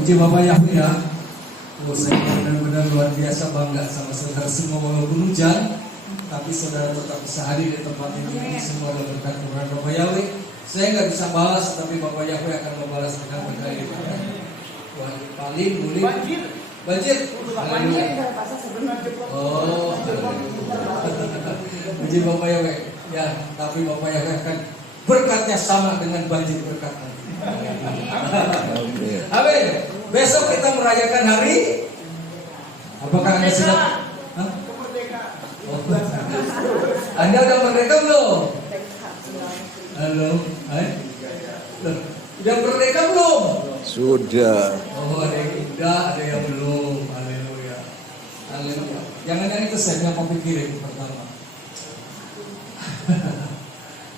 Puji Bapak Yahweh ya. Saya benar-benar luar biasa bangga sama saudara semua walaupun hujan, tapi saudara tetap bisa hadir di tempat ini. Semua adalah berkat Tuhan Bapak Yahweh. Saya nggak bisa balas, tapi Bapak Yahweh akan membalas dengan berkat itu. Wah, paling boleh. Banjir. Oh, puji Bapak Yahweh. Ya, tapi Bapak Yahweh akan berkatnya sama dengan banjir berkat nanti. Amin. Besok kita merayakan hari. Apakah Anda sudah? Oh. Anda udah merdeka belum? Halo, udah merdeka belum? Sudah. Oh, ada yang udah, ada yang belum. Haleluya. Haleluya. Jangan-jangan itu saya yang mau pikirin pertama.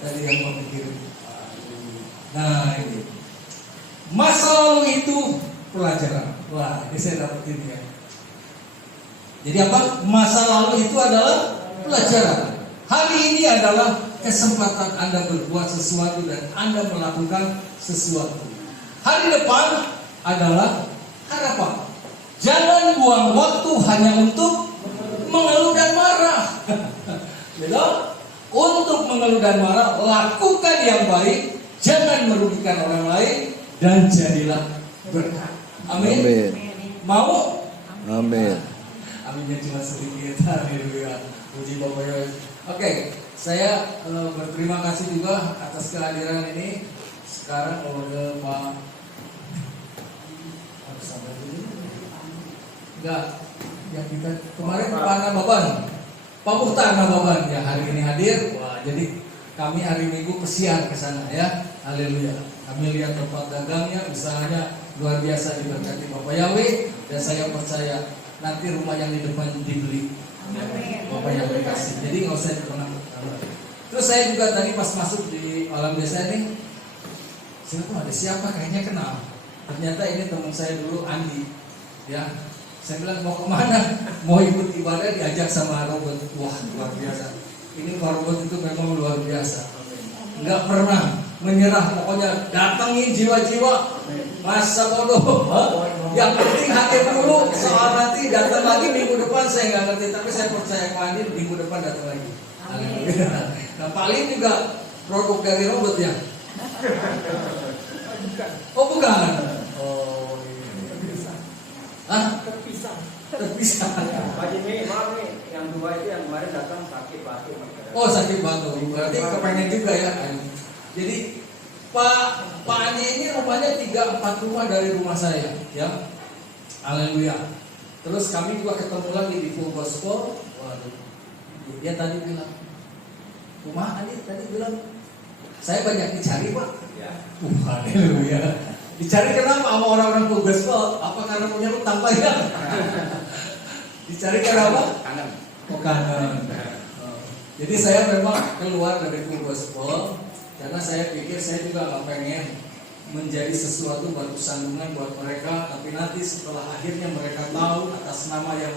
Tadi yang mau pikirin. Nah ini masa lalu itu pelajaran. Wah, ini saya dapat ini ya. Jadi apa? Masa lalu itu adalah pelajaran. Hari ini adalah kesempatan Anda berbuat sesuatu dan Anda melakukan sesuatu. Hari depan adalah harapan. Jangan buang waktu hanya untuk mengeluh dan marah. Gitu? Untuk mengeluh dan marah, lakukan yang baik. Jangan merugikan orang lain dan jadilah berkat. Amin. Amin. Mau? Amin. Aminnya cuma sedikit. Haleluya. Puji Bapak Yesus. Oke, saya berterima kasih juga atas kehadiran ini. Sekarang mau ke Pak. Enggak. Yang kita kemarin Pak Nababan. Pak Muhtar Nababan ya hari ini hadir. Wah, jadi kami hari Minggu kesian ke sana ya. Haleluya. Kami lihat tempat dagangnya, usahanya luar biasa diberkati Bapak Yahweh, dan saya percaya nanti rumah yang di depan dibeli. Bapak Yahweh kasih. Jadi nggak usah pernah. Terus saya juga tadi pas masuk di alam desa ini, ada siapa kayaknya kenal. Ternyata ini teman saya dulu Andi. Ya, saya bilang mau kemana? Mau ikut ibadah diajak sama Robert. Wah luar biasa. Ini Pak Robert itu memang luar biasa. Nggak pernah menyerah, pokoknya datangin jiwa-jiwa. Masa bodoh, yang penting hadir dulu. Soal nanti datang lagi minggu depan saya nggak ngerti, tapi saya percaya hadir minggu depan datang lagi. Nah paling juga produk dari Robert ya. Oh bukan. Oh iya. Hah? Terpisah. Pak Jimmy, maaf nih, yang dua itu yang kemarin datang sakit batuk. Oh sakit batuk, berarti kepengen juga ya. Jadi Pak Andi ini rumahnya 3-4 rumah dari rumah saya, ya. Haleluya. Terus kami juga ketemu lagi di Full Gospel. Waduh. Dia tadi bilang, rumah Andi tadi bilang, saya banyak dicari Pak. Ya. Haleluya. Dicari kenapa sama orang-orang Full Gospel? Apa karena punya utang banyak? Dicari karena apa? Kanan. Oh kanan. Jadi saya memang keluar dari Full Gospel karena saya pikir saya juga gak pengen menjadi sesuatu batu sandungan buat mereka, tapi nanti setelah akhirnya mereka tahu atas nama yang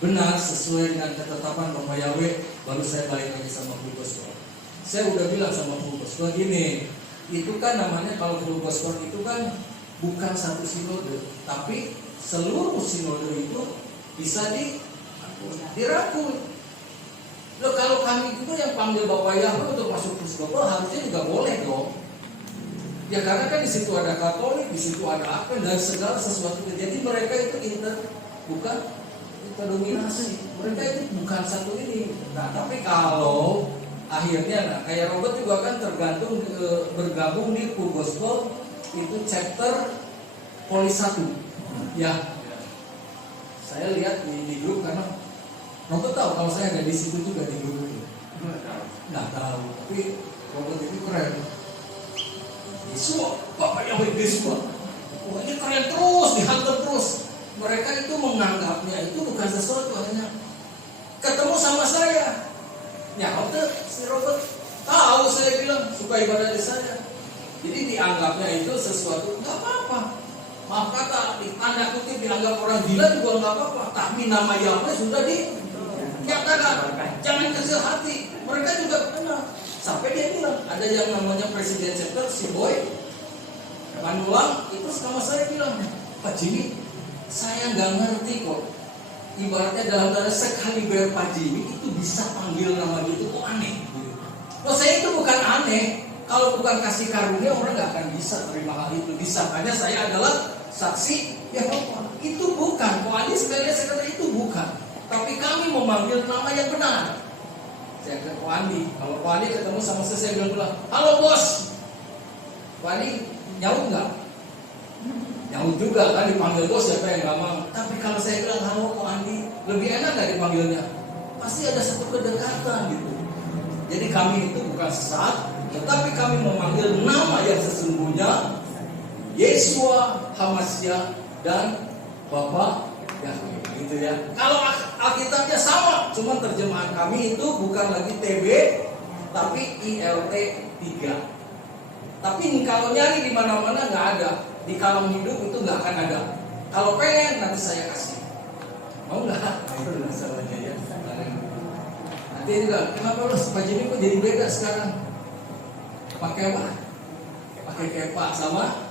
benar sesuai dengan ketetapan Bapak Yahweh, baru saya balik lagi sama Full Gospel. Saya udah bilang sama Full Gospel gini, itu kan namanya kalau Full Gospel itu kan bukan satu sinode, tapi seluruh sinode itu bisa dirangkul. Loh kalau kami juga yang panggil Bapak Yahweh untuk masuk ke Gospel harusnya juga boleh dong. Ya karena kan di situ ada Katolik, di situ ada apa dan segala sesuatu. Jadi mereka itu bukan interdominasi. Mereka itu bukan satu ini. Nah tapi kalau akhirnya kayak Robert juga kan tergantung bergabung di Full Gospel itu chapter Polis 1. Ya. Saya lihat di grup karena Robert tahu kalau saya ada di situ juga di grup itu. Nggak tahu, tapi Robert itu keren. Yesua, Bapak Yahweh Yesua. Wah ini keren terus, dihantar terus. Mereka itu menganggapnya itu bukan sesuatu, hanya ketemu sama saya. Ya, si Robert tahu saya bilang suka ibadah di saya. Jadi dianggapnya itu sesuatu nggak apa-apa. Maaf kata, tanda kutip dianggap orang gila juga nggak apa-apa. Tapi nama Yahweh sudah dinyatakan. Jangan kecil hati. Mereka juga kenal. Sampai dia bilang, ada yang namanya Presiden Chapter, si Boy Manulang, itu sama saya bilang, Pak Jimmy, saya nggak ngerti kok. Ibaratnya dalam tanda sekali bayar Pak Jimmy itu bisa panggil nama gitu, kok aneh. Loh, saya itu bukan aneh. Kalau bukan kasih karunia orang nggak akan bisa terima hal itu. Disangkanya saya adalah saksi Yehova. Itu bukan. Kok Andi sekalian saya kata itu bukan. Tapi kami memanggil nama yang benar. Saya ke Ko Andi. Kalau Ko Andi ketemu sama saya bilang, halo bos. Ko Andi nyaut nggak? Nyaut juga kan, dipanggil bos, siapa yang nggak mau. Tapi kalau saya bilang halo Ko Andi, lebih enak nggak dipanggilnya? Pasti ada satu kedekatan gitu. Jadi kami itu bukan sesat, tetapi kami memanggil nama yang sesungguhnya, Yeshua HaMashiach dan Bapa Yahweh, gitu ya. Kalau Alkitabnya sama, cuma terjemahan kami itu bukan lagi TB, tapi ILT 3. Tapi kalau nyari di mana-mana nggak ada, di Kalam Hidup itu nggak akan ada. Kalau pengen nanti saya kasih, mau nggak? Itu masalahnya ya. Nanti juga, kenapa lo Pak Jimmy kok jadi beda sekarang? Pakai apa? Pakai kepak sama?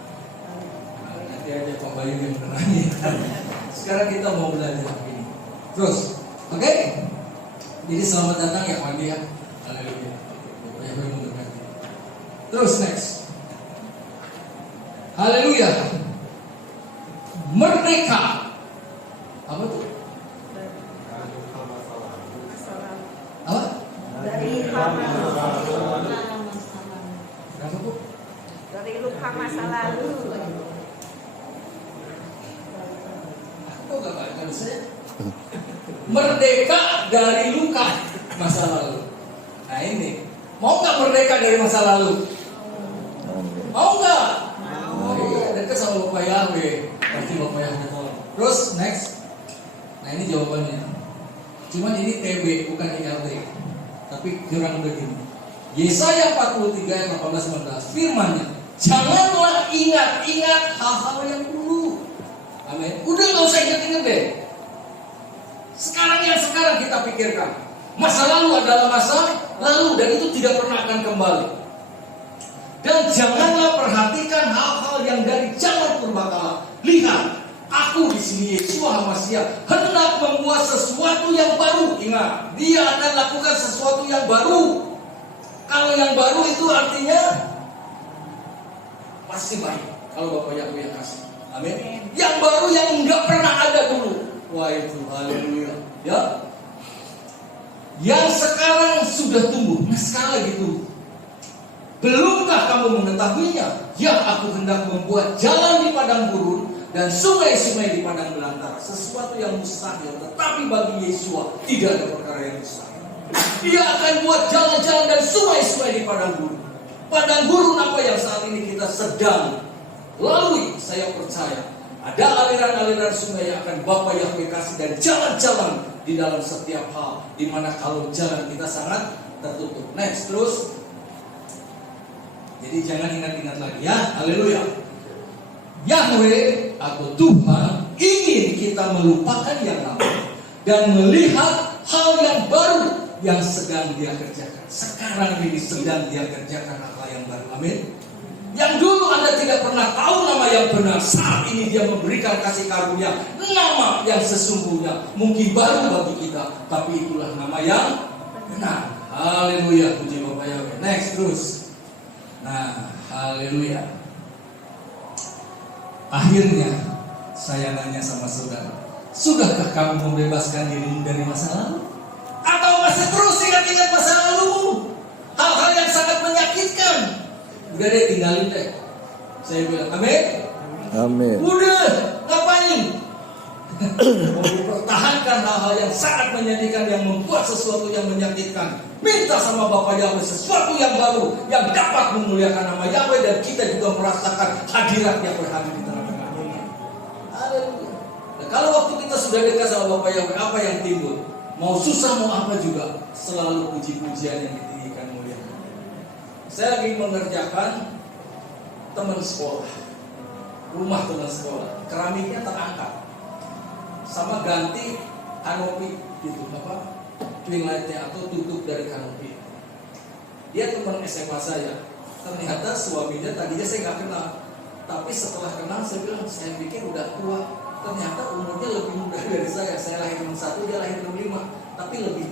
Nanti aja Pak Bayu yang berani. Sekarang kita mau belajar ini. Terus, oke? Jadi selamat datang ya Pak Andi ya. Haleluya. Ya, memberkati. Terus next. Haleluya. Merdeka. Apa tuh? Apa? Dari hama Kenapa Bu? dari luka masa lalu. Kok gak baca saya? Merdeka dari luka masa lalu. Nah ini, mau nggak merdeka dari masa lalu? Mau nggak? Oh iya, dekat sama Bapak Yahweh. Pasti Bapak Yahweh tolong. Terus next. Nah ini jawabannya. Cuman ini TB bukan ILT. Tapi kurang begini. Yesaya 43 ayat 18-19 firman-Nya, janganlah ingat-ingat hal-hal yang dulu. Amin. Udah nggak usah ingat-ingat deh. Sekarang yang sekarang kita pikirkan. Masa lalu adalah masa lalu dan itu tidak pernah akan kembali. Dan janganlah perhatikan hal-hal yang dari zaman purbakala. Lihat, aku di sini Yeshua HaMashiach hendak membuat sesuatu yang baru. Ingat, Dia akan lakukan sesuatu yang baru. Kalau yang baru itu artinya pasti baik. Kalau Bapak Yahweh yang kasih. Amin. Yang baru yang enggak pernah ada dulu. Wah itu, haleluya. Ya. Yang sekarang sudah tumbuh. Nah sekarang lagi tumbuh. Belumkah kamu mengetahuinya? Ya, aku hendak membuat jalan di padang gurun dan sungai-sungai di padang belantara. Sesuatu yang mustahil, tetapi bagi Yeshua tidak ada perkara yang mustahil. Dia akan buat jalan-jalan dan sungai-sungai di padang gurun. Padang gurun apa yang saat ini kita sedang lalui? Saya percaya ada aliran-aliran sungai yang akan Bapa Yahweh kasih dan jalan-jalan di dalam setiap hal. Di mana kalau jalan kita sangat tertutup. Next, terus. Jadi jangan ingat-ingat lagi ya. Haleluya. Yahweh atau Tuhan ingin kita melupakan yang lama dan melihat hal yang baru yang sedang Dia kerjakan. Sekarang ini sedang Dia kerjakan hal yang baru. Amin. Yang dulu Anda tidak pernah tahu nama yang benar, saat ini Dia memberikan kasih karunia, nama yang sesungguhnya mungkin baru bagi kita, tapi itulah nama yang benar. Haleluya, puji Bapak Yahweh. Next, terus. Nah, haleluya. Akhirnya saya nanya sama saudara, sudahkah kamu membebaskan dirimu dari masa lalu? Atau masih terus ingat-ingat masa lalu? Hal-hal yang sangat menyakitkan. Udah deh, tinggalin deh. Saya bilang, amin. Amin. Udah, ngapain? Mempertahankan hal-hal yang sangat menyedihkan, yang membuat sesuatu yang menyakitkan. Minta sama Bapa Yahweh sesuatu yang baru, yang dapat memuliakan nama Yahweh, dan kita juga merasakan hadirat Yahweh hadir di tengah-tengah kita. Haleluya. Nah, kalau waktu kita sudah dekat sama Bapa Yahweh, apa yang timbul? Mau susah mau apa juga, selalu puji-pujian yang ditinggikan mulia. Saya lagi mengerjakan teman sekolah, rumah teman sekolah, keramiknya terangkat, sama ganti kanopi gitu, apa? Twin lightnya atau tutup dari kanopi. Dia teman SMA saya. Ternyata suaminya tadinya saya nggak kenal. Tapi setelah kenal saya bilang, saya pikir udah tua. Ternyata umurnya lebih muda dari saya. Saya lahir 61, dia lahir 65. Tapi lebih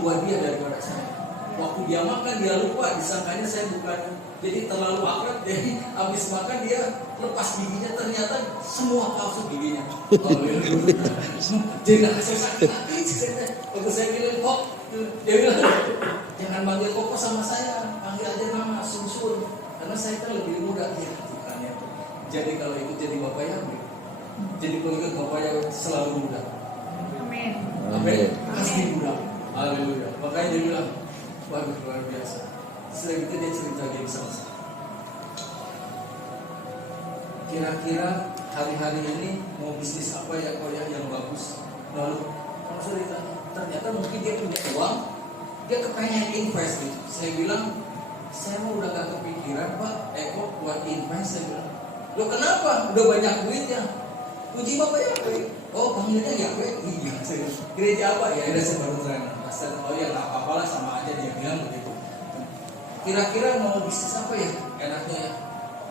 tua dia daripada saya. Waktu dia makan dia lupa, disangkanya saya bukan. Jadi terlalu akrab, jadi habis makan dia lepas giginya, ternyata semua palsu giginya. Jadi nggak kasih sakit. Waktu saya bilang kok, dia bilang jangan panggil Koko sama saya, panggil aja nama Sun. Karena saya kan lebih muda ya, bukannya. Jadi kalau ikut jadi bapak yang, jadi pengikut bapak yang selalu muda. Amin. Amin. Pasti muda. Haleluya. Makanya dia bilang, waduh luar biasa. Setelah itu dia cerita game sama saya. Kira-kira hari-hari ini mau bisnis apa ya kok yang bagus? Lalu kalau saya ditanya, ternyata mungkin dia punya uang, dia kepengen invest gitu. Saya bilang, saya mau udah gak kepikiran Pak, kok buat invest. Saya bilang, lo kenapa? Udah banyak duitnya. Puji Bapak ya, oh panggilnya Yahweh. Iya, saya bilang, gereja apa? Ya udah saya baru terang. Pastor, oh ya nggak apa-apa lah, sama aja dia bilang begitu. Kira-kira mau bisnis apa ya enaknya ya?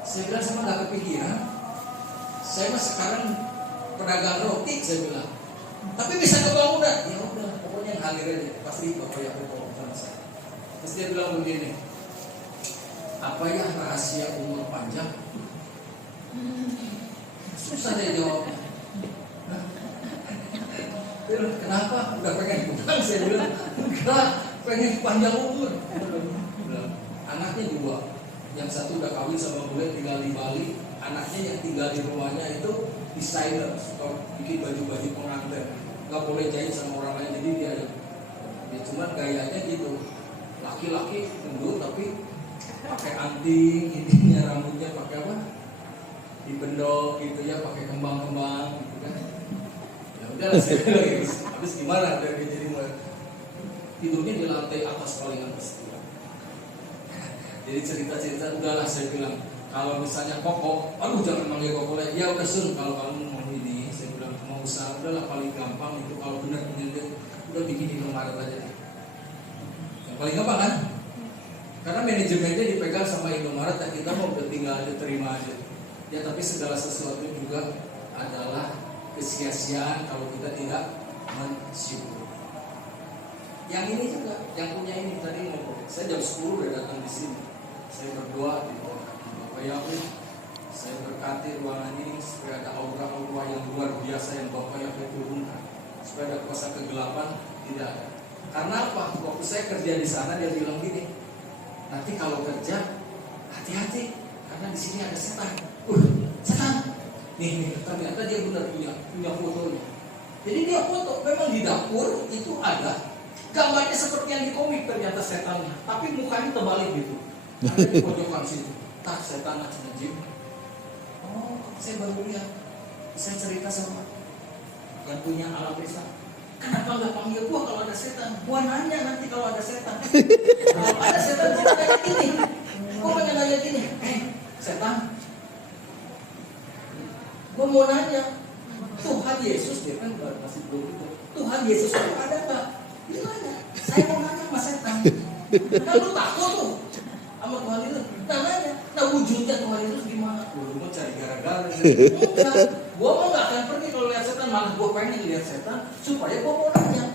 Saya bilang sama nggak kepikiran. Saya mah sekarang pedagang roti, saya bilang. Tapi bisa kebangunan. Ya udah, pokoknya ngalir aja. Pasti Bapak Yahweh tolong sama saya. Terus dia bilang begini, apa ya rahasia umur panjang? Susah dia jawabnya. Dia bilang, kenapa? Udah pengen pulang? Saya bilang, enggak, pengen panjang umur. Anaknya dua, yang satu udah kawin sama gue, tinggal di Bali. Anaknya yang tinggal di rumahnya itu desainer, suka bikin baju-baju pengantin. Gak boleh jahit sama orang lain, jadi dia cuma gayanya gitu. Laki-laki gendut tapi pakai anting, intinya rambutnya pakai apa? Dibendok gitu ya, pakai kembang-kembang gitu kan. Ya udah saya bilang, habis gimana dia jadi tidurnya di lantai atas paling atas. Jadi cerita-cerita udahlah saya bilang, kalau misalnya Koko, aduh jangan manggil Koko lagi. Ya udah Sun, kalau kamu mau ini, saya bilang mau usaha udahlah paling gampang itu kalau benar penyelidik udah bikin di Indomaret aja. Yang paling gampang kan? Karena manajemennya dipegang sama Indomaret dan kita mau udah tinggal aja terima aja. Ya tapi segala sesuatu juga adalah kesia-siaan kalau kita tidak mensyukuri. Yang ini juga, yang punya ini tadi ngobrol. Saya jam 10 udah datang di sini. Saya berdoa di Bapak Yahweh. Saya berkati ruangan ini supaya ada aura-aura yang luar biasa yang Bapak Yahweh turunkan. Supaya ada kuasa kegelapan tidak ada. Karena apa? Waktu saya kerja di sana dia bilang gini. Nanti kalau kerja hati-hati karena di sini ada setan. Setan. Nih, ternyata dia benar punya fotonya. Jadi dia foto. Memang di dapur itu ada gambarnya seperti yang di komik, ternyata setannya. Tapi mukanya terbalik gitu. Ada di pojokan situ. Tak setan aja Jim. Oh, saya baru lihat. Saya cerita sama yang punya alam desa. Kenapa nggak panggil gua kalau ada setan? Gua nanya nanti kalau ada setan. Kalau ada setan gua kayak gini. Gua pengen nanya gini. Setan. Gua mau nanya. Tuhan Yesus dia kan masih belum itu. Tuhan Yesus itu ada nggak? Gimana? Saya mau nanya sama setan. Nah lu takut tuh sama Tuhan itu. Nah nanya. Nah wujudnya Tuhan Yesus gimana? Lu mau cari gara-gara. Enggak. Gua mau nggak akan pergi kalau lihat setan. Malah gua pengen lihat setan supaya gua mau nanya.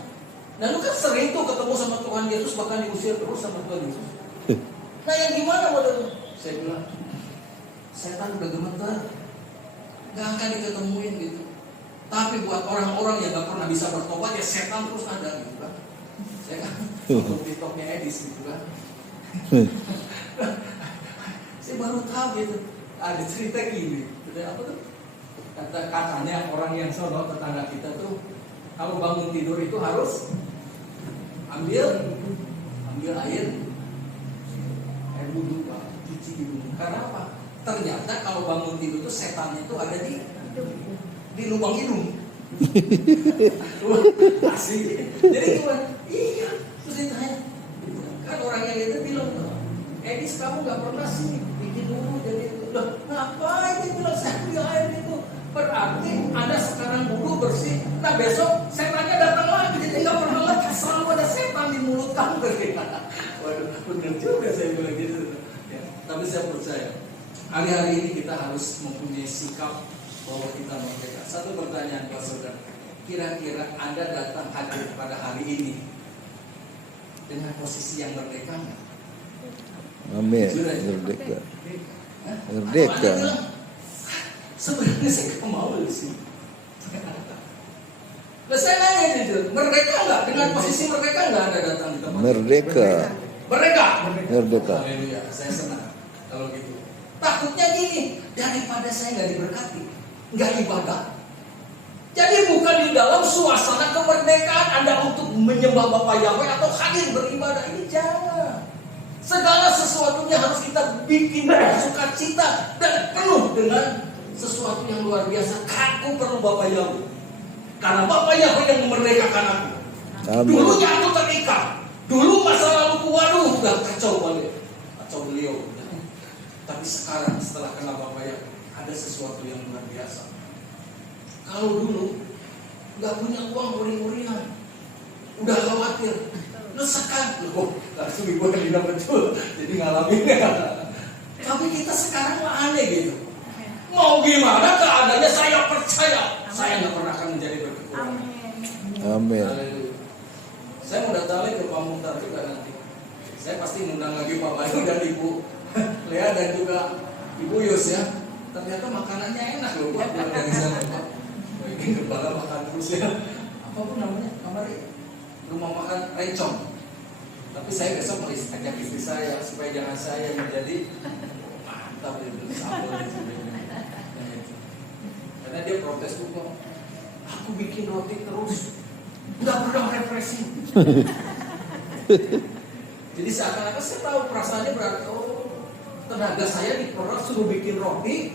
Nah lu kan sering tuh ketemu sama Tuhan Yesus, bahkan diusir terus sama Tuhan Yesus. Nah yang gimana modalnya? Saya bilang setan udah gemeter, gak akan diketemuin gitu. Tapi buat orang-orang yang gak pernah bisa bertobat ya setan terus ada gitu kan. Saya kan untuk TikToknya Edis gitu kan. Saya baru tahu gitu. Ada cerita gini. Apa tuh? Katanya orang yang sono tetangga kita tuh kalau bangun tidur itu harus ambil air wudhu, cuci hidung. Karena apa? Ternyata kalau bangun tidur itu setannya itu ada di lubang hidung. Asik. Jadi gimana? Iya. Terus ditanya, kan orangnya itu bilang, Edis kamu nggak pernah sih bikin wudhu jadi itu. Loh, ngapain dia bilang saya ambil air itu? Berarti Anda sekarang wudhu bersih. Nah besok setannya datang lagi, jadi nggak pernah lagi selalu ada setan di mulut kamu. Waduh, benar juga saya bilang gitu. Ya, tapi saya percaya hari-hari ini kita harus mempunyai sikap bahwa kita merdeka. Satu pertanyaan Pak Saudara, kira-kira Anda datang hadir pada hari ini dengan posisi yang merdeka nggak? Amin. Jujur aja. Merdeka. Hah? Merdeka. Atau Anda bilang, sebenarnya saya nggak mau di sini. Nah, saya nanya jujur, merdeka nggak? Dengan posisi merdeka nggak Anda datang di tempat? Merdeka. Merdeka. Merdeka. Haleluya, saya senang kalau gitu. Takutnya gini, daripada saya nggak diberkati, nggak ibadah. Jadi bukan di dalam suasana kemerdekaan Anda untuk menyembah Bapa Yahweh atau hadir beribadah, ini jangan. Segala sesuatunya harus kita bikin sukacita dan penuh dengan sesuatu yang luar biasa. Aku perlu Bapa Yahweh, karena Bapa Yahweh yang memerdekakan aku. Amin. Dulunya aku terikat. Dulu masa laluku, waduh, udah kacau balik, kacau beliau. Tapi sekarang setelah kenal Bapa Yahweh, ada sesuatu yang luar biasa. Kalau dulu nggak punya uang uring-uringan, udah khawatir, lesekan, loh, langsung ibu yang betul, jadi ngalamin. Tapi kita sekarang mah aneh gitu. Mau gimana keadaannya, saya percaya, saya nggak pernah akan menjadi berkekurangan. Amin. Haleluya. Saya mau datang lagi ke Pak Muhtar juga nanti. Saya pasti ngundang lagi Pak Bayu dan Ibu Lea dan juga Ibu Yus ya. Ternyata makanannya enak loh Pak, pulang dari sana Pak. Ini kepala makan terus ya. Apapun namanya, kemarin rumah makan Rencong. Tapi saya besok mau ajak istri saya supaya jangan saya menjadi mantap itu sambal itu. Karena dia protes juga. Aku bikin roti terus, nggak pernah refreshing. Jadi seakan-akan saya tahu perasaannya berarti, oh tenaga saya diperas suruh bikin roti,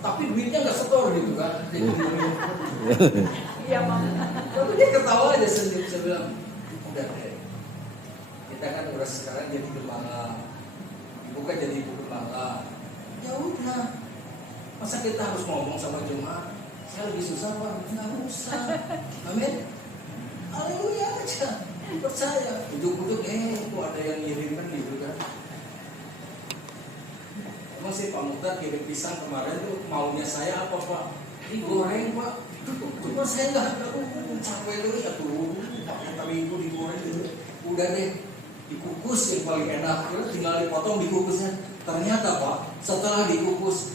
tapi duitnya nggak setor gitu kan. Iya, Mama. Lalu dia ketawa aja senyum, saya bilang, udah deh, kita kan udah sekarang jadi gembala, ibu kan jadi ibu gembala, ya udah, masa kita harus ngomong sama jemaat, saya lebih susah Pak, nggak usah, amin, haleluya aja, percaya, ujuk-ujuk, kok ada yang ngirim kan gitu kan. Emang sih Pak Muhtar kirim pisang kemarin tuh maunya saya apa Pak? Digoreng Pak. Cuma saya nggak tahu capek dulu ya tuh pakai terigu digoreng gitu. Udah deh dikukus yang paling enak. Tinggal dipotong dikukusnya. Ternyata Pak setelah dikukus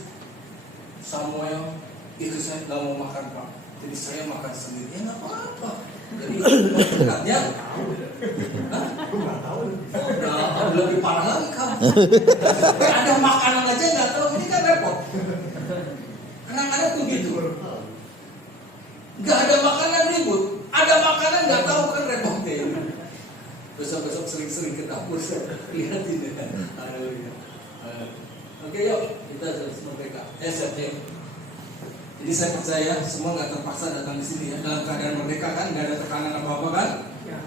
Samuel itu saya nggak mau makan Pak. Jadi saya makan sendiri. Ya nggak apa-apa. Jadi dekatnya udah lebih parah lagi kamu. Ada makanan aja nggak tahu, ini kan repot. Kadang-kadang tuh gitu. Nggak ada makanan ribut, ada makanan nggak tahu kan repotnya. Besok-besok sering-sering ke dapur saya lihat ini. Haleluya. Oke yuk kita merdeka. Siap. Jadi saya percaya semua nggak terpaksa datang di sini ya dalam keadaan merdeka kan, nggak ada tekanan apa-apa kan.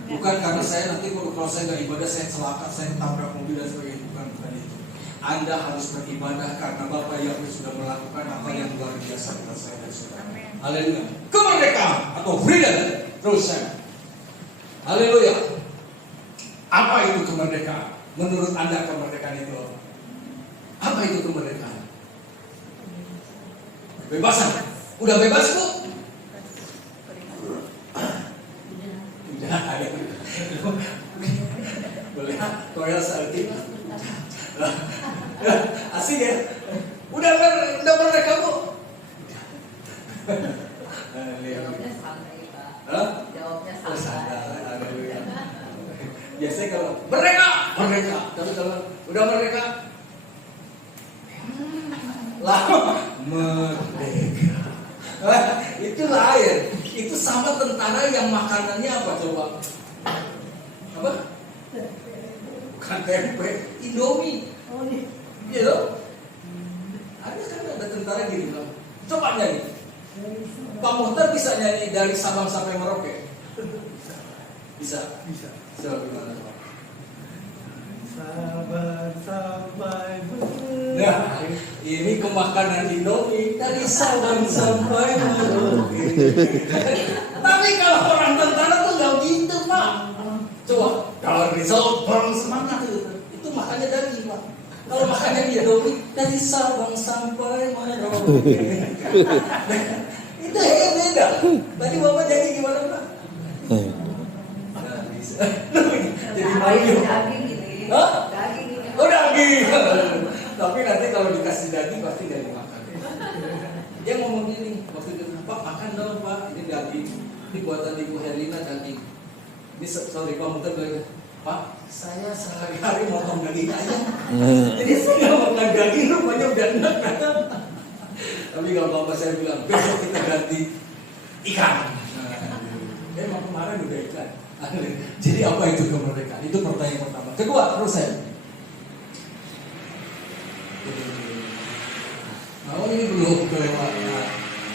Bukan karena saya nanti kalau saya nggak ibadah saya celaka, saya tabrak mobil dan sebagainya, bukan itu. Anda harus beribadah karena Bapak Yahweh sudah melakukan apa yang luar biasa buat saya dan saudara. Haleluya. Kemerdekaan atau freedom terus saya. Haleluya. Apa itu kemerdekaan? Menurut Anda kemerdekaan itu apa? Apa itu kemerdekaan? Bebasan. Udah bebas Bu? Udah ada. Boleh Korea salting. Asik ya. Udah merdeka Bu. Jawabnya santai Pak. Hah? Jawabnya Oh, santai. Haleluya. Biasanya kalau merdeka. Tapi kalau udah merdeka, lah merdeka. Itu lain. Itu sama tentara yang makanannya apa coba? Apa? Bukan tempe, Indomie. Gitu. Ada kan ada tentara gitu kan. Coba nyanyi. Pak Muhtar bisa nyanyi dari Sabang sampai Merauke? Bisa. Coba gimana Pak? Sabar sampai Nah, ini kemakanan Indomie dari Sabang sampai Merauke. Tapi kalau orang tentara tuh nggak gitu Pak. Coba dari Sabang semangat itu makannya daging Pak. Kalau makannya dia Dowi dari Sabang sampai Merauke. Itu beda. Tadi Bapak jadi gimana Pak? Nggak bisa. Jadi malu. Daging gitu ya. Hah? Daging gitu. Oh daging. Tapi nanti kalau dikasih daging pasti gak dimakan. Dia ngomong gini, waktu itu Pak makan dong Pak, ini daging. Ini buatan Ibu Herlina daging. Ini sorry Pak Muter bilang, Pak saya sehari-hari motong daging ayam. Jadi saya gak makan daging, rupanya udah enak kan. Tapi kalau Bapak saya bilang, besok kita ganti ikan. Emang kemarin udah ikan. Jadi apa itu kemerdekaan? Itu pertanyaan pertama. Kedua, terus saya. Nah, ini belum kelewat.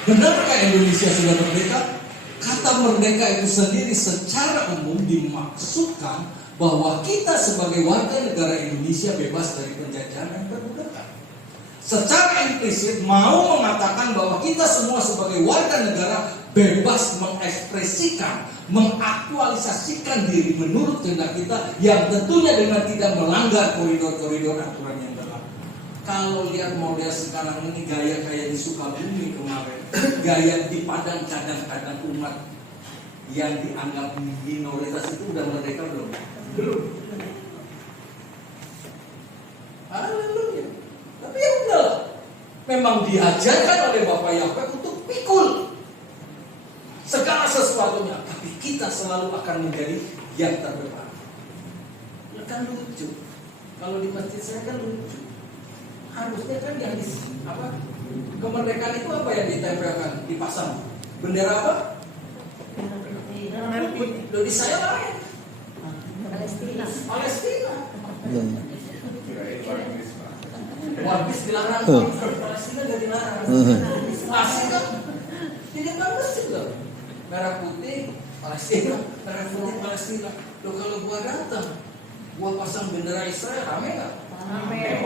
Benarkah Indonesia sudah merdeka? Kata merdeka itu sendiri secara umum dimaksudkan bahwa kita sebagai warga negara Indonesia bebas dari penjajahan dan perbudakan. Secara implisit mau mengatakan bahwa kita semua sebagai warga negara bebas mengekspresikan, mengaktualisasikan diri menurut kehendak kita yang tentunya dengan tidak melanggar koridor-koridor aturan yang berlaku. Kalau lihat model sekarang ini gaya kayak di Sukabumi kemarin, gaya di Padang kadang-kadang umat yang dianggap minoritas itu udah merdeka belum? Belum. Haleluya. Tapi ya udah, memang diajarkan oleh Bapak Yahweh untuk pikul segala sesuatunya, tapi kita selalu akan menjadi yang terdepan. Ya kan lucu. Kalau di masjid saya kan lucu. Harusnya kan yang di apa? Kemerdekaan itu apa yang ditempelkan, dipasang? Bendera apa? Loh di saya lain. Palestina. Palestina. Warbis dilarang, Palestina gak dilarang. Asik kan? Tidak masjid loh. Merah putih Palestina, merah putih Palestina. Loh kalau gua datang, gua pasang bendera Israel, rame gak? Rame.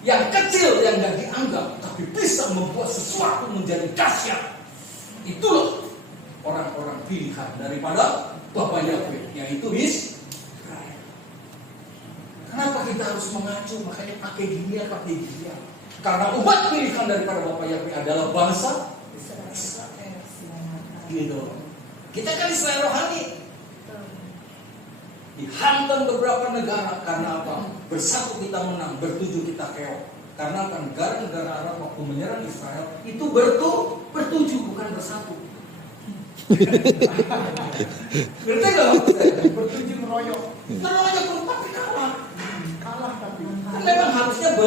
Yang kecil yang gak dianggap, tapi bisa membuat sesuatu menjadi dahsyat. Itulah orang-orang pilihan daripada Bapak Yahweh, yaitu Israel. Kenapa kita harus mengacu? Makanya pakai dia. Karena umat pilihan daripada Bapak Yahweh adalah bangsa Israel. Gitu. Kita kan Israel rohani. Dihantam beberapa negara karena apa? Bersatu kita menang, bertujuh kita keok. Karena apa? Negara-negara Arab waktu menyerang Israel itu bertujuh bukan bersatu. Ngerti nggak? Bertujuh meroyok. Meroyok tapi kalah tapi. Kan memang harusnya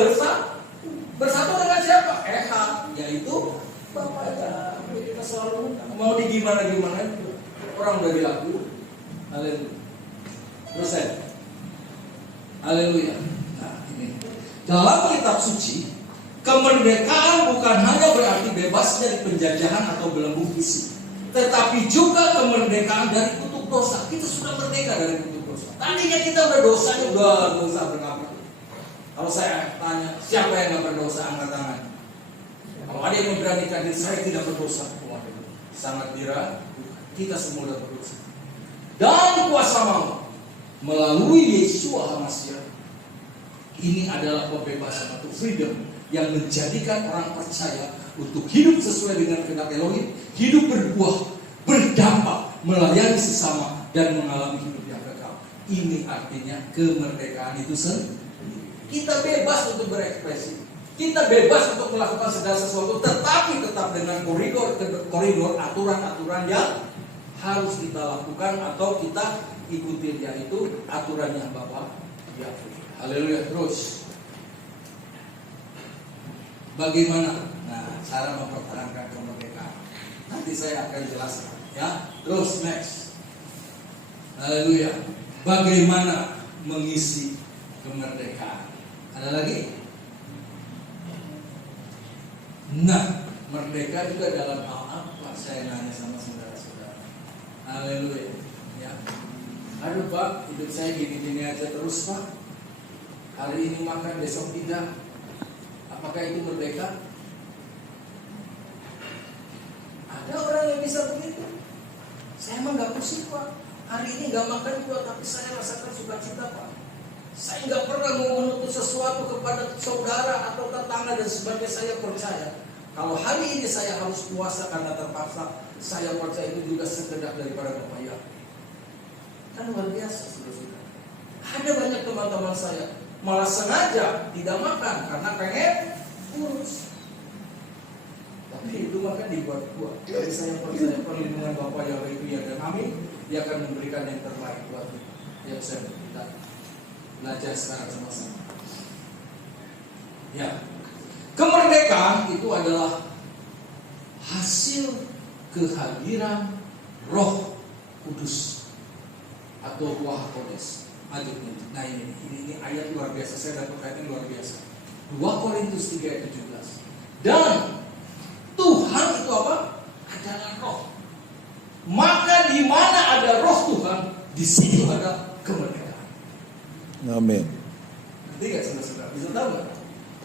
bersatu dengan siapa? Ehad, yaitu Bapaknya. Kita selalu mau di gimana orang udah dilaku. Haleluya. Terus saya. Haleluya. Nah, ini. Dalam kitab suci, kemerdekaan bukan hanya berarti bebas dari penjajahan atau belenggu fisik, tetapi juga kemerdekaan dari kutuk dosa. Kita sudah merdeka dari kutuk dosa. Tadinya kita udah dosa berapa? Kalau saya tanya, siapa yang nggak berdosa, angkat tangan. Kalau ada yang memberanikan diri, saya tidak berdosa. Sangat diragukan. Kita semua sudah berdosa. Dan kuasa maut melalui Yeshua HaMashiach, ini adalah pembebasan atau freedom yang menjadikan orang percaya untuk hidup sesuai dengan kehendak Elohim, hidup berbuah, berdampak, melayani sesama, dan mengalami hidup yang kekal. Ini artinya kemerdekaan itu sendiri. Kita bebas untuk berekspresi, kita bebas untuk melakukan segala sesuatu, tetapi tetap dengan koridor aturan-aturan yang harus kita lakukan atau kita ikuti, yaitu aturan yang Bapak Yahweh. Haleluya. Terus bagaimana cara mempertahankan kemerdekaan? Nanti saya akan jelaskan ya. Terus next. Haleluya. Bagaimana mengisi kemerdekaan? Ada lagi? Nah, merdeka juga dalam hal apa? Saya nanya sama saudara-saudara. Haleluya. Ya. Aduh Pak, hidup saya gini-gini aja terus Pak. Hari ini makan, besok tidak. Apakah itu merdeka? Ada orang yang bisa begitu. Saya emang gak pusing Pak. Hari ini gak makan juga, tapi saya rasakan sukacita Pak. Saya nggak pernah mau menuntut sesuatu kepada saudara atau tetangga dan sebagainya. Saya percaya kalau hari ini saya harus puasa karena terpaksa, saya percaya itu juga sekedar daripada Bapak Yahweh. Kan luar biasa, saudara-saudara. Ada banyak teman-teman saya malah sengaja tidak makan karena pengen kurus. Tapi itu makan dibuat-buat. Jadi saya percaya perlindungan Bapak Yahweh itu ya, dan amin, Dia akan memberikan yang terbaik buat yang saya kita belajar sekarang sama-sama. Ya, kemerdekaan itu adalah hasil kehadiran Roh Kudus atau Ruach Kodes. Nah ini ayat luar biasa, saya dapat ayat luar biasa. 2 Korintus 3 ayat 17. Dan Tuhan itu apa? Adalah Roh. Maka di mana ada Roh Tuhan, di situ ada kemerdekaan. Amin. Ngerti gak saudara-saudara? Bisa tahu gak?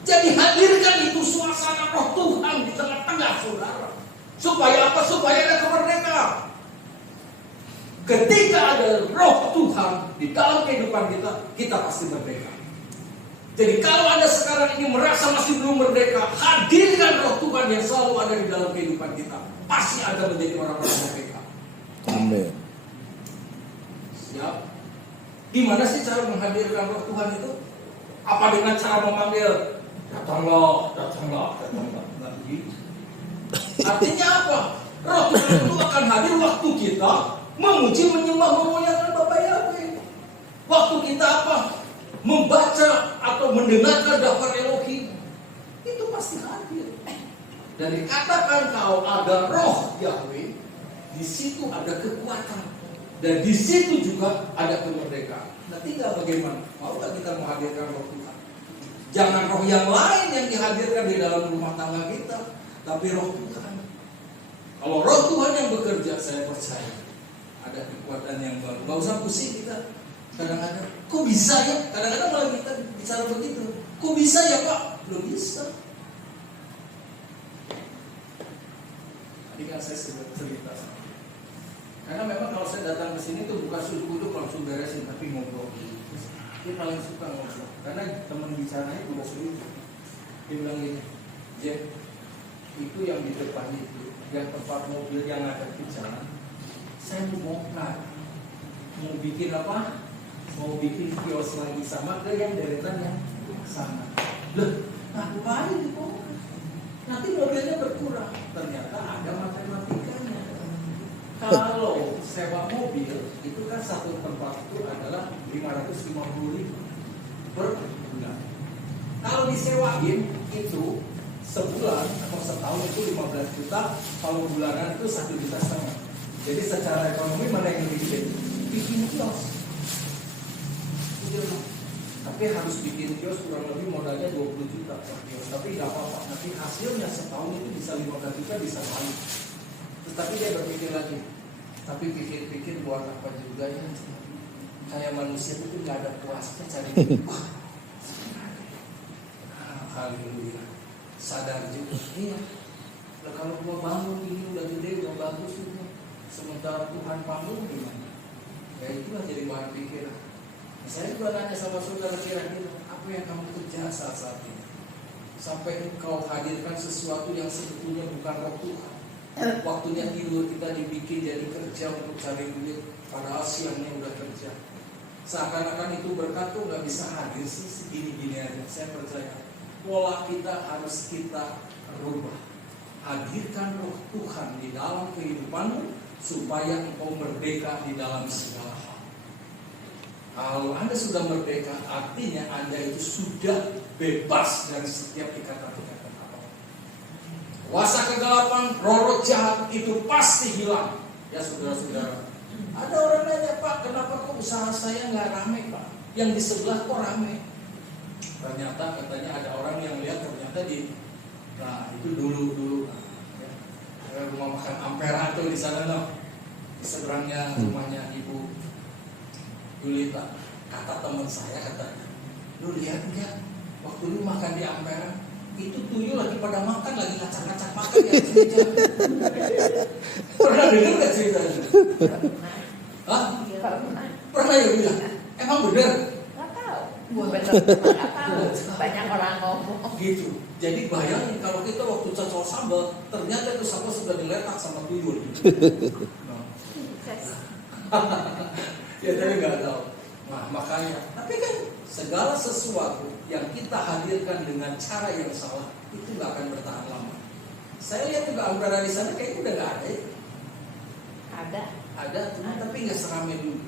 Jadi hadirkan itu suasana Roh Tuhan di tengah-tengah saudara. Supaya apa? Supaya ada kemerdekaan. Ketika ada Roh Tuhan di dalam kehidupan kita, kita pasti merdeka. Jadi kalau Anda sekarang ini merasa masih belum merdeka, hadirkan Roh Tuhan yang selalu ada di dalam kehidupan kita. Pasti Anda menjadi orang-orang merdeka. Amin. Siap? Gimana sih cara menghadirkan Roh Tuhan itu? Apa dengan cara memanggil, datanglah, datanglah, datanglah? Nggak begitu. Artinya apa? Roh Tuhan itu akan hadir waktu kita memuji, menyembah, memuliakan Bapak Yahweh. Waktu kita apa? Membaca atau mendengarkan daftar Elohim. Itu pasti hadir. Dan dikatakan kalau ada Roh Yahweh, di situ ada kekuatan. Dan di situ juga ada kemerdekaan. Nah tinggal bagaimana? Mau tak kita menghadirkan Roh Tuhan? Jangan roh yang lain yang dihadirkan di dalam rumah tangga kita, tapi Roh Tuhan. Kalau Roh Tuhan yang bekerja, saya percaya ada kekuatan yang baru. Gak usah pusing kita. Kadang-kadang, kok bisa ya? Kadang-kadang malah kita bicara begitu. Kok bisa ya Pak? Belum bisa. Tadi kan saya sudah cerita. Karena memang kalau saya datang ke sini tuh bukan sudut-sudut langsung beresin, tapi ngobrol. Dia paling suka ngobrol. Karena teman bicaranya juga sulit. Dia bilang gini, Jack, itu yang di depan itu, yang tempat mobil yang ada di jalan, saya mau bongkar. Mau bikin apa? Mau bikin kios lagi sama ke yang deretan yang sama. Loh, ngapain dibongkar? Nanti mobilnya berkurang. Ternyata ada matematikanya. Kalau sewa mobil itu kan satu tempat itu adalah 550.000 per bulan. Kalau disewain itu sebulan atau setahun itu 15 juta, kalau bulanan itu 1,5 juta. Jadi secara ekonomi mana yang lebih gede? Bikin kios. Tapi harus bikin kios kurang lebih modalnya 20 juta per kios. Tapi nggak apa-apa. Nanti hasilnya setahun itu bisa 15 juta, bisa balik. Tetapi dia berpikir lagi, tapi pikir-pikir buat apa juga ya? Kayak manusia itu nggak ada puasnya cari duit. Haleluya. Sadar juga. Iya. Nah, kalau gua bangun ini udah gede, udah bagus itu. Sementara Tuhan bangun gimana? Ya itulah jadi bahan pikiran. Nah, saya juga nanya sama saudara kira-kira apa yang kamu kerja saat ini? Sampai engkau hadirkan sesuatu yang sebetulnya bukan Roh Tuhan. Waktunya tidur kita dibikin jadi kerja untuk cari duit, padahal siangnya udah kerja. Seakan-akan itu berkat tuh nggak bisa hadir sih, segini-gini aja. Saya percaya pola kita harus kita rubah. Hadirkan Roh Tuhan di dalam kehidupanmu supaya engkau merdeka di dalam segala hal. Kalau Anda sudah merdeka, artinya Anda itu sudah bebas dari setiap ikatan-ikatan. Kuasa kegelapan, roh jahat itu pasti hilang. Ya saudara-saudara. Ada orang nanya, Pak, kenapa kok usaha saya nggak rame, Pak? Yang di sebelah kok rame? Ternyata katanya ada orang yang lihat ternyata nah itu dulu ya, rumah makan Ampera tuh di sana loh, di seberangnya rumahnya Ibu Yulita. Kata teman saya, katanya, lu lihat nggak waktu lu makan di Ampera? Itu tuyul lagi pada makan, lagi ngacak-ngacak makan ya cerita. Pernah dengar nggak ceritanya? Hah? Pernah ya bilang? Emang benar? Nggak tahu. Banyak orang ngomong. Gitu. Jadi bayangin kalau kita waktu cocok sambal, ternyata itu sambal sudah diletak sama tuyul. Ya tapi nggak tahu. Nah makanya, tapi kan segala sesuatu yang kita hadirkan dengan cara yang salah itu nggak akan bertahan lama. Saya lihat juga anggaran di sana kayaknya udah nggak ada ya. Ada, tapi nggak seramai dulu.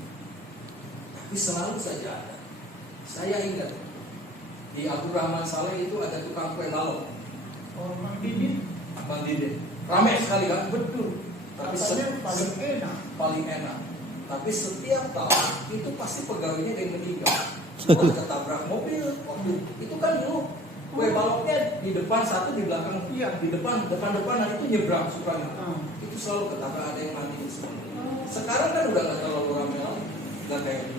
Tapi selalu saja ada. Saya ingat di Abdul Rahman Saleh itu ada tukang kue balok. Oh, Mang Didin. Bang Didin. Ramai sekali kan? Betul. Tapi Katanya paling enak. paling enak. Tapi setiap tahun itu pasti pegawainya yang meninggal. Wah, ketabrak mobil waktu itu kan dulu kue baloknya di depan satu di belakang, Iya. di depan nah itu nyebrang sukarnya. Hmm. Itu selalu ketabrak, ada yang mati di semua. Sekarang kan udah nggak terlalu ramai lagi, nggak kayak dulu.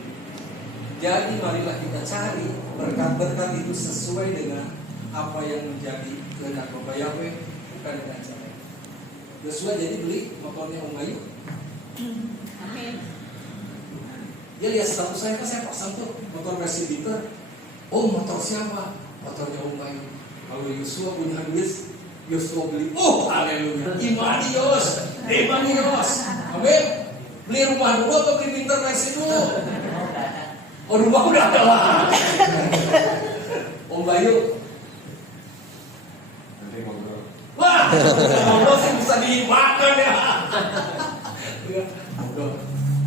Jadi marilah kita cari berkat-berkat itu sesuai dengan apa yang menjadi kehendak Bapak Yahweh, bukan dengan cara. Yosua jadi beli motornya Om Bayu. Amin. Dia lihat status saya kan saya pasang tuh motor versi liter. Oh motor siapa? Motornya Om Bayu. Kalau Yosua punya duit, Yosua beli. Oh haleluya. Imani Yos. Amin. Beli rumah dulu atau beli pinter versi dulu? Oh rumah udah ada lah. Om Bayu. Wah, ngobrol sih bisa dimakan ya.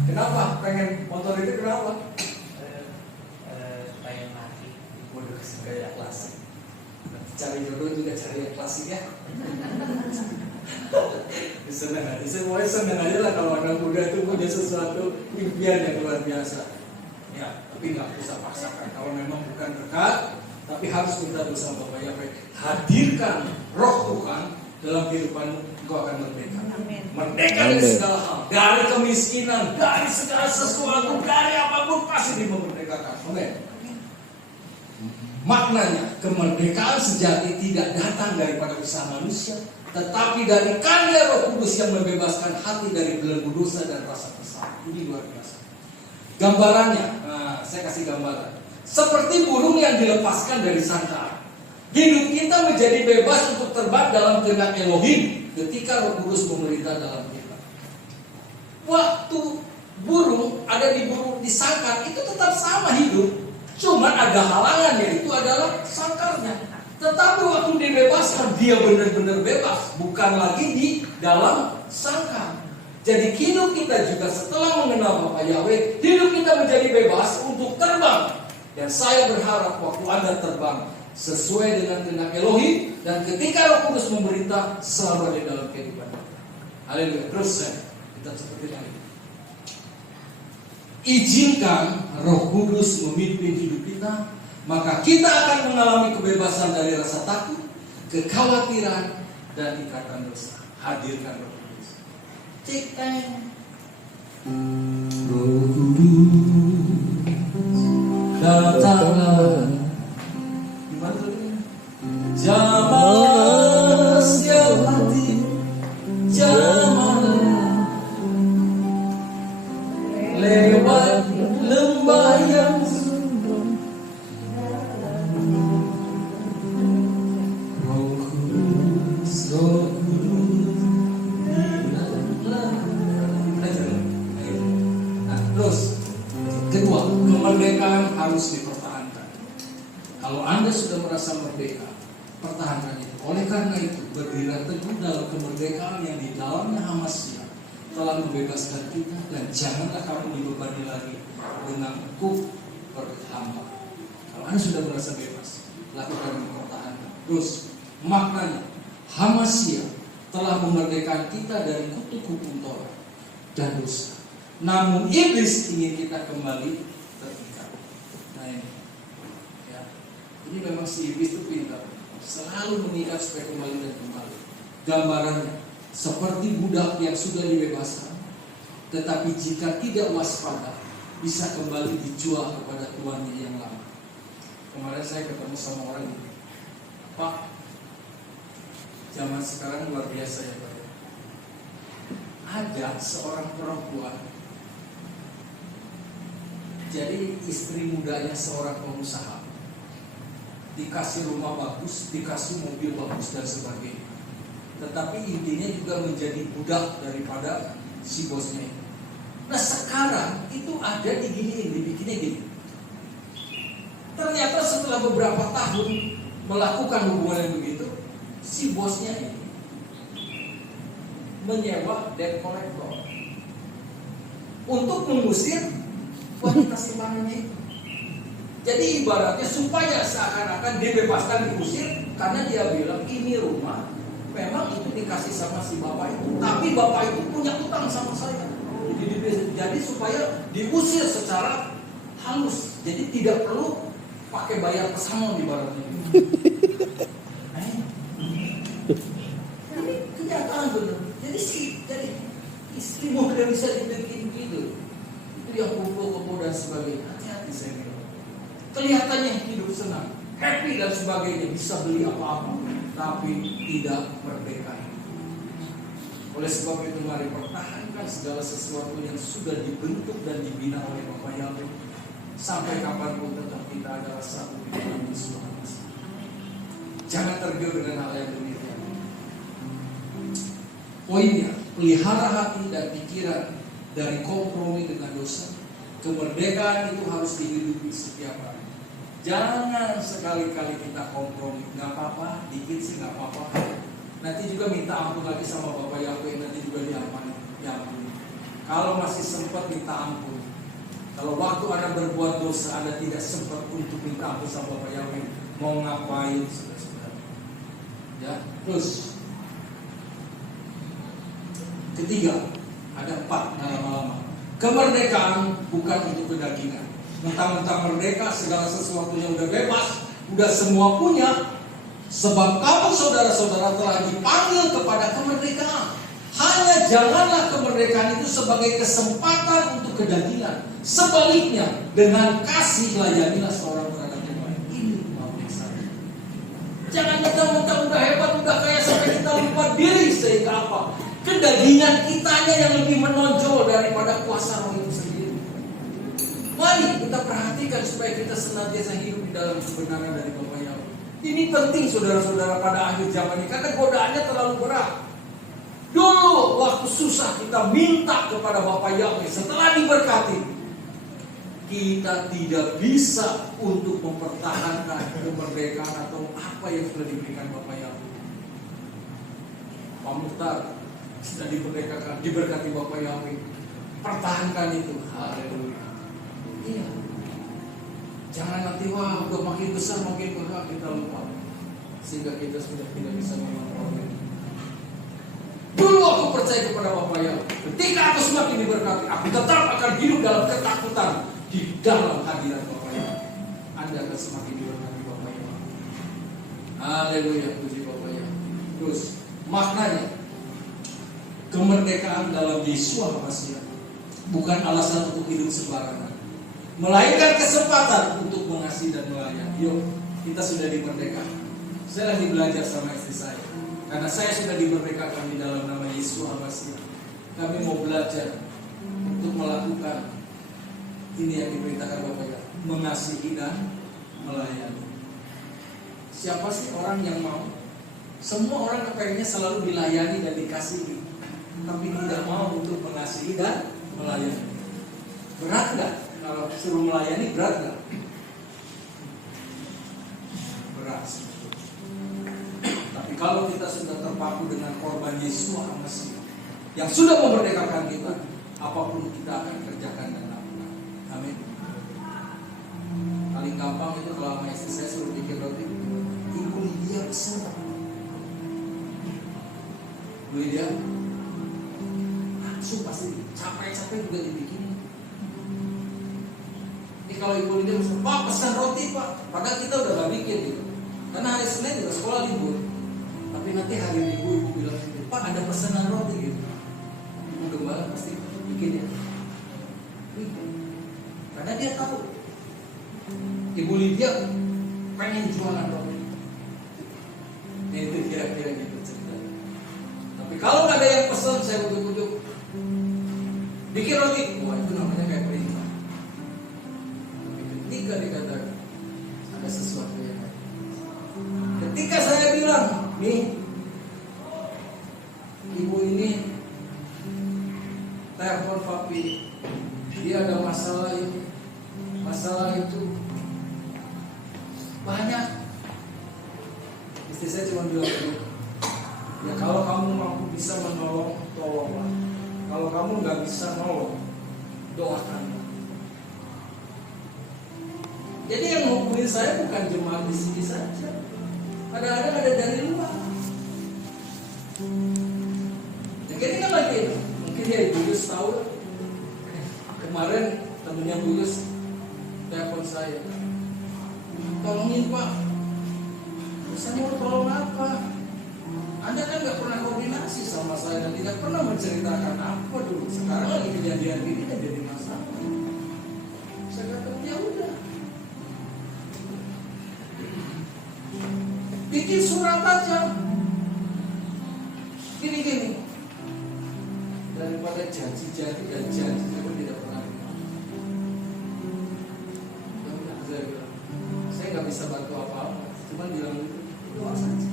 Kenapa? Pengen motor itu kenapa? Supaya mati. Waduh, gaya klasik. Cari jodoh juga cari yang klasik ya. Senang aja, semuanya senang aja lah kalau anak muda itu punya sesuatu impian yang luar biasa. Ya, tapi nggak usah paksakan. Kalau memang bukan berkat, tapi harus minta bersama Bapak Yahweh. Hadirkan Roh Tuhan dalam kehidupanmu, engkau akan merdeka. Amin. Merdeka dari segala hal, dari kemiskinan, dari segala sesuatu, dari apapun pasti dimerdekakan. Amin. Maknanya, kemerdekaan sejati tidak datang daripada usaha manusia, tetapi dari karya Roh Kudus yang membebaskan hati dari belenggu dosa dan rasa bersalah. Ini luar biasa. Gambarannya, nah, saya kasih gambaran. Seperti burung yang dilepaskan dari sangkar. Hidup kita menjadi bebas untuk terbang dalam kehendak Elohim ketika Roh Kudus memerintah dalam kita. Waktu burung ada di sangkar itu tetap sama hidup, cuma ada halangan, yaitu adalah sangkarnya. Tetapi waktu dibebaskan dia benar-benar bebas, bukan lagi di dalam sangkar. Jadi hidup kita juga setelah mengenal Bapak Yahweh, hidup kita menjadi bebas untuk terbang. Dan saya berharap waktu Anda terbang sesuai dengan kehendak Elohim, dan ketika Roh Kudus memerintah selalu ada dalam kehidupan kita. Haleluya. Terus kita seperti ini. Izinkan Roh Kudus memimpin hidup kita, maka kita akan mengalami kebebasan dari rasa takut, kekhawatiran, dan ikatan dosa. Hadirkan Roh Kudus. Cek Roh Kudus datanglah. Gimana tuh? Jamah siap hati, jamah lewat lembah yang sunyi. Roh Kudus, Roh Kudus, nah, terus kedua, kemerdekaan harus dipertahankan. Kalau Anda sudah merasa merdeka, pertahankan itu. Oleh karena itu, berdiri teguh dalam kemerdekaan yang di dalamnya Hamasya telah membebaskan kita, dan janganlah kamu dibebani lagi dengan hukum berhamba. Kalau Anda sudah merasa bebas, lakukan pertahanan. Terus maknanya Hamasya telah memerdekakan kita dari kutuk hukum Taurat dan dosa. Namun iblis ingin kita kembali terikat. Nah ini, ya, ini memang si iblis itu pintar, selalu mengikat supaya kembali dan kembali. Gambarannya seperti budak yang sudah dibebaskan, tetapi jika tidak waspada, bisa kembali dijual kepada tuannya yang lama. Kemarin saya ketemu sama orang ini, Pak, zaman sekarang luar biasa ya Pak. Ada seorang perempuan, jadi istri mudanya seorang pengusaha, dikasih rumah bagus, dikasih mobil bagus dan sebagainya. Tetapi intinya juga menjadi budak daripada si bosnya. Nah sekarang itu ada dibikinnya gini. Ternyata setelah beberapa tahun melakukan hubungan yang begitu, si bosnya ini menyewa debt collector untuk mengusir wanita simpanannya itu. Jadi ibaratnya supaya seakan-akan dibebaskan diusir karena dia bilang ini rumah memang itu dikasih sama si bapak itu, tapi bapak itu punya utang sama saya. Jadi supaya diusir secara halus. Jadi tidak perlu pakai bayar pesangon ibaratnya. Tapi kenyataan benar. Jadi istri mau tidak bisa dibikin gitu. Itu yang kumpul dan sebagainya. Hati-hati saya bilang. Kelihatannya hidup senang, happy dan sebagainya, bisa beli apa-apa, tapi tidak merdeka. Oleh sebab itu mari pertahankan segala sesuatu yang sudah dibentuk dan dibina oleh Bapa Yahweh. Sampai kapanpun tetap kita adalah satu di dalam Yesus. Jangan tergiur dengan hal yang demikian. Poinnya, pelihara hati dan pikiran dari kompromi dengan dosa. Kemerdekaan itu harus dihidupi setiap hari. Jangan sekali-kali kita kompromi. Gak apa-apa, dikit sih gak apa-apa. Nanti juga minta ampun lagi sama Bapak Yahweh. Nanti juga diampuni. Kalau masih sempat minta ampun. Kalau waktu Anda berbuat dosa, Anda tidak sempat untuk minta ampun sama Bapak Yahweh, mau ngapain sudah-sudah. Ya, terus ketiga, ada 4 nama-nama. Kemerdekaan bukan untuk kedagingan. Mentang-mentang merdeka, segala sesuatunya udah bebas, udah semua punya. Sebab kamu saudara-saudara telah dipanggil kepada kemerdekaan. Hanya janganlah kemerdekaan itu sebagai kesempatan untuk kedagingan. Sebaliknya, dengan kasih layanilah seorang terhadap yang lain. Ini maunya saya. Jangan mentang-mentang udah hebat, udah kaya sampai kita lupa diri sehingga apa? Kedagingan kitanya yang lebih menonjol daripada kuasa roh itu sendiri. Mari kita perhatikan supaya kita senantiasa hidup di dalam kebenaran dari Bapa Yahweh. Ini penting saudara-saudara pada akhir zaman ini karena godaannya terlalu berat. Dulu waktu susah kita minta kepada Bapa Yahweh, setelah diberkati kita tidak bisa untuk mempertahankan kemerdekaan atau apa yang sudah diberikan Bapa Yahweh. Pak Muhtar sudah dimerdekakan, diberkati Bapa Yahweh. Pertahankan itu. Haleluya. Iya. Jangan nanti udah makin besar makin berhak kita lupa. Sehingga kita sudah tidak bisa mengontrolnya. Dulu aku percaya kepada Bapa Yahweh. Ketika aku semakin diberkati, aku tetap akan hidup dalam ketakutan di dalam hadirat Bapa Yahweh. Anda akan semakin diberkati Bapa Yahweh. Haleluya, puji Bapa Yahweh. Terus maknanya kemerdekaan dalam Yesus Hamasiah bukan alasan untuk hidup sembarangan, melainkan kesempatan untuk mengasihi dan melayani. Yuk, kita sudah dimerdekakan. Saya lagi belajar sama istri saya, karena saya sudah dimerdekakan di dalam nama Yesus Hamasiah. Kami mau belajar untuk melakukan ini yang diperintahkan Bapak ya, mengasihi dan melayani. Siapa sih orang yang mau? Semua orang kayaknya selalu dilayani dan dikasihi, tapi tidak mau untuk mengasihi dan melayani. Berat nggak? Kalau suruh melayani berat nggak? Berat. Tapi kalau kita sudah terpaku dengan korban Yesus Hamasiah yang sudah memerdekakan kita, apapun kita akan kerjakan dan lakukan. Amin. Paling gampang itu kalau sama istri saya suruh bikin roti, Ibu Lydia pesen. Ibu Lydia, langsung pasti capek-capek juga dibikin. Ini kalau Ibu Lydia pesen, Pak pesan roti Pak, padahal kita udah gak bikin gitu. Karena hari Senin juga sekolah libur. Tapi nanti hari Minggu Ibu bilang, Pak ada pesanan roti gitu. Ibu gembala pasti bikin ya. Karena dia tahu Ibu Lydia pengen jualan roti. Nah, itu kira-kira gitu ceritanya. Tapi kalau nggak ada yang pesan, saya ujuk-ujuk bikin roti. Wah itu namanya kayak perintah. Tapi ketika dikatakan ada sesuatu yang tapi dia ada masalah ini, masalah itu, banyak. Istri saya cuma bilang begitu, ya kalau kamu mampu bisa menolong, tolonglah. Kalau kamu nggak bisa nolong, doakan. Jadi yang hubungin saya bukan jemaat di sini saja, kadang-kadang ada dari luar. Jadi kan lagi, mungkin ya Ibu Yus tahu. Kemarin temennya Bu Yus telepon saya, tolongin Pak. Saya mau tolong apa? Anda kan nggak pernah koordinasi sama saya dan tidak pernah menceritakan apa dulu. Sekarang lagi kejadian ini dan jadi masalah. Saya kata ya udah, bikin surat aja. Gini. Daripada janji-janji dan janji itu tidak pernah dipenuhi. Saya nggak bisa bantu apa-apa, cuma bilang itu doa saja.